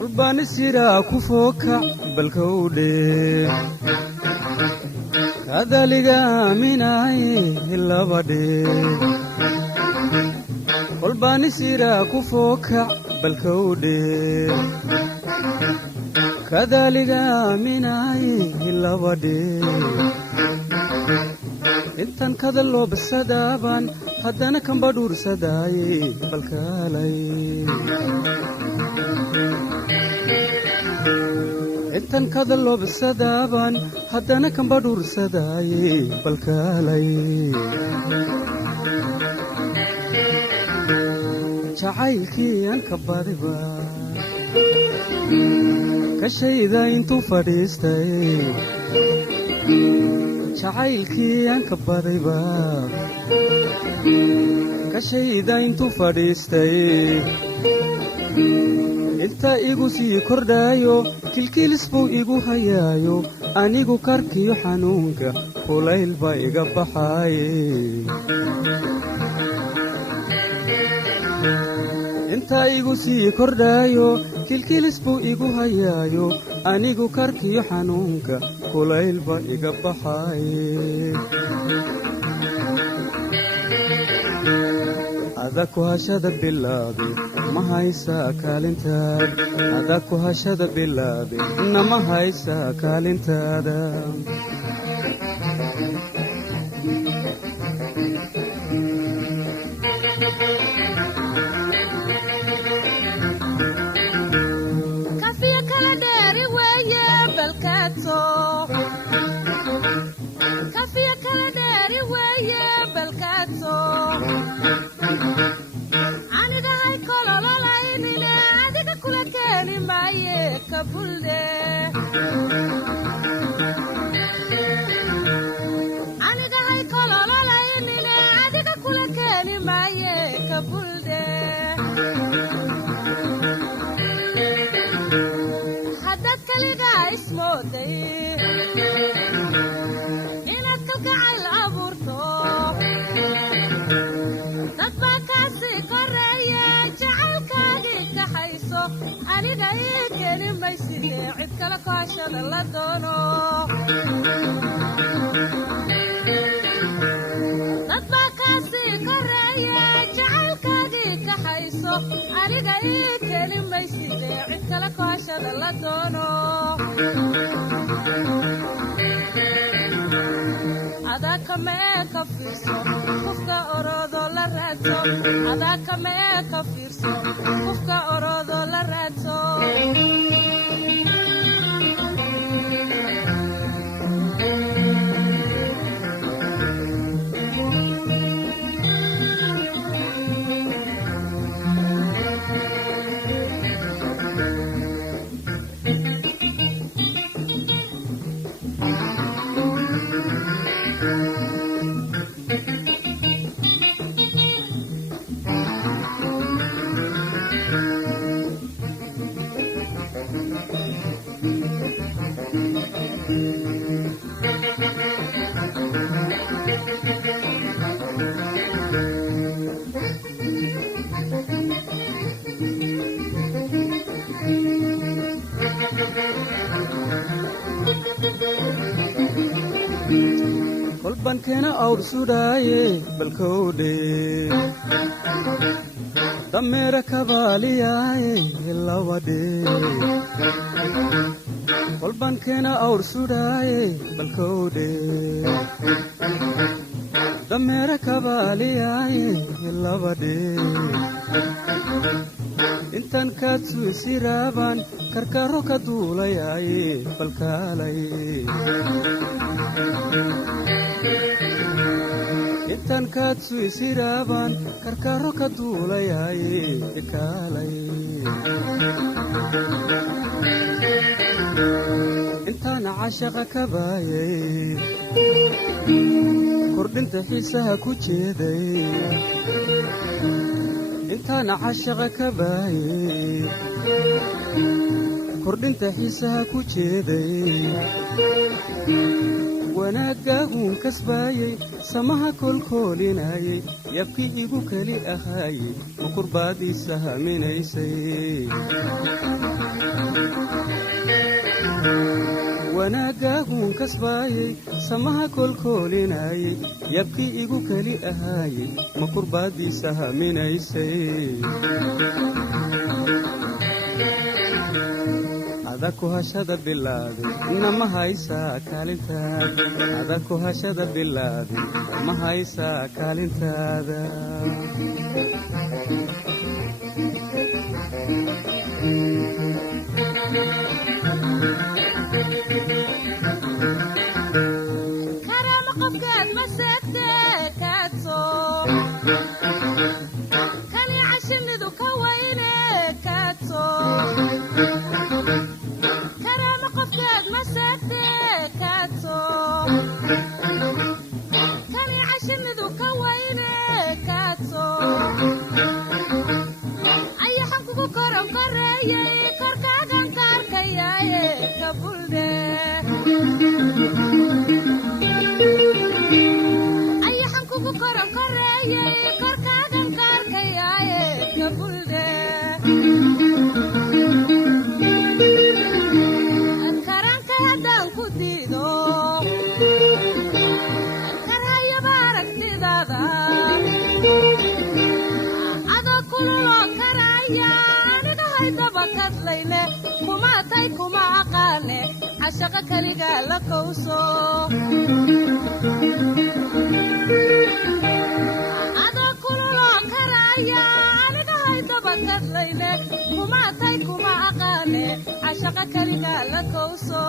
قلبان سيرا كفوكا بالكودي هذا لقى من عين إلا بدي قلبان سيرا كفوكا بالكودي هذا لقى من عين إلا بدي intan kadalo basadaban hadana kan badur sadaaye balkalay intan kadalo basadaban hadana kan badur sadaaye balkalay jacaylkii aan ka badiba ka shayda intuu fadhiistay jacaylkii aan ka badayba ka shayda intuu fadhiistay inta igu sii kordhaayo kilkiilis buu igu hayaayo anigu karkiyo xanuunka kulayl baa iga baxaaye inta igu sii kordhaayo kilkiilis buu igu hayaayo anigu karkiyo xanuunka kulayl baa iga baxaaye ada ku hashada bilaabe ma haysaa kaalintaada ada ku hashada bilaabe nama haysaa kaalintaada kolban keena awr sudaaye balkowdhe dameera kabaaliyaaye lawadhe kolban keena awr sudaaye balkowdhe dameera kabaaliyaaye lawadhe intan kaadsu isiraaban karkaro ka duulayaaye balkaalay intan kaadsu isiraaban karkaro ka duulayaaye ikaalay intaana cashaqa ka baayay kordhinta xiisaha ku jeeday intaana cashaqa ka baayay kordhinta xiisaha ku jeeday wanaagaaguun kasbaayey samaha kolkoolinayey yabkii igu keli ahaayey makurbaadiisa haminaysay wanaagaaguun kasbaayey samaha kolkoolinayey yabkii igu keli ahaayey makurbaadiisa haminaysay adaku hashada bilaaday nama haysaa kaalintaada adaku hashada bilaaday ma haysaa kaalintaada karama qofkaad ma seegtee kaadso kani cashinidu ka weyne kaadso kani cashinidu ka weyne kaadso ayaxan kugu koron koreeyey korkaagan ka arkayaaye ka buldhe ayaxan kugu koron koreeyey korkaagan ka arkayaaye ka buldhe kuma aqaane cashaqa kaliga la kowso adoo kululoo karaya aniga haydabakadlayne kuma aqaane cashaqa kaliga la kowso